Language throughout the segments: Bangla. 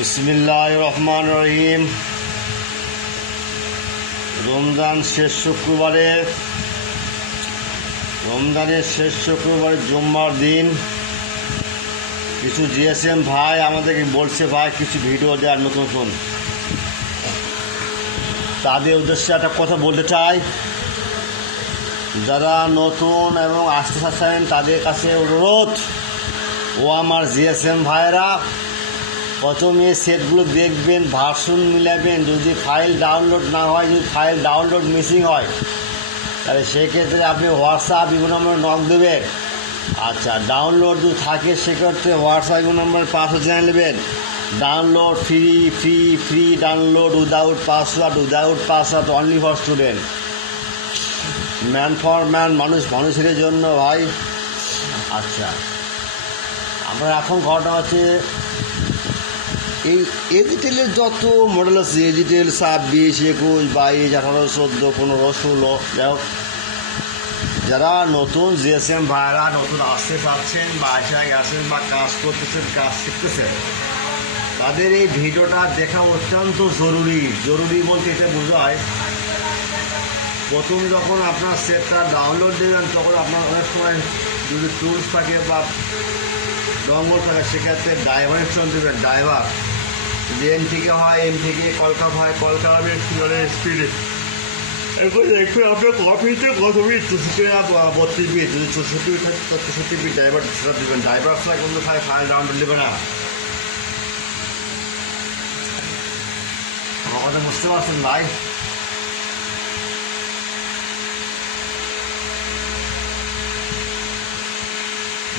বিসমিল্লাহির রহমানির রহিম। রমজানের শেষ শুক্রবারে জুম্মার দিন কিছু জিএসএম ভাই আমাদেরকে বলছে, ভাই কিছু ভিডিও দেওয়ার নতুন তাদের উদ্দেশ্যে একটা কথা বলতে চাই। যারা নতুন এবং আসতে চাচ্ছেন তাদের কাছে অনুরোধ, ও আমার জিএসএম ভাইরা, প্রথমে সেটগুলো দেখবেন, ভার্সন মিলাবেন। যদি ফাইল ডাউনলোড না হয়, যদি ফাইল ডাউনলোড মিসিং হয়, তাহলে সেক্ষেত্রে আপনি হোয়াটসঅ্যাপ ইমো নম্বরে নক দেবেন। আচ্ছা, ডাউনলোড যদি থাকে সেক্ষেত্রে হোয়াটসঅ্যাপ ইমো নম্বরে পাসওয়ার্ড জেনে নেবেন। Download free download without password only for student, man for man, মানুষের জন্য ভাই। আচ্ছা, আমরা এখন ঘটনা হচ্ছে এই এজিটেলের যত মডেল আছে, এজিটেল 26, 21, 22, 18, 14, 15, 16, যাই হোক, যারা নতুন জিএসএম ভাইরা নতুন আসতে চাচ্ছেন বা আসা গেছেন বা কাজ করতেছেন, কাজ শিখতেছেন, তাদের এই ভিডিওটা দেখা অত্যন্ত জরুরি বলতে এটা বোঝায়, প্রথম যখন আপনার সেটটা ডাউনলোড দেবেন তখন আপনার অনেক সময় যদি টুলস থাকে বা ডঙ্গল থাকে, সেক্ষেত্রে ড্রাইভার ইনস্টল দেবেন। ড্রাইভার যদি এম থেকে হয়, এম থেকে কলকাপ হয়, কলকাপ স্পিডে একটু আপনার কপিতে কত বিট, 32 বিট, যদি 64 বিট ড্রাইভার সেটা দেবেন। ড্রাইভার ছাড়া কিন্তু ফাইল ডাউনলোড দেবে না। আমার কথা বুঝতে পারছেন ভাই?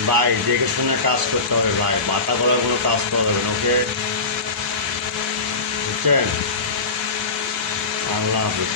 ভাই দেখে শুনে কাজ করতে হবে ভাই, মাথা গড়ার কোনো কাজ করা যাবে না, ওকে? বুঝছেন? আল্লাহ হাফিজ।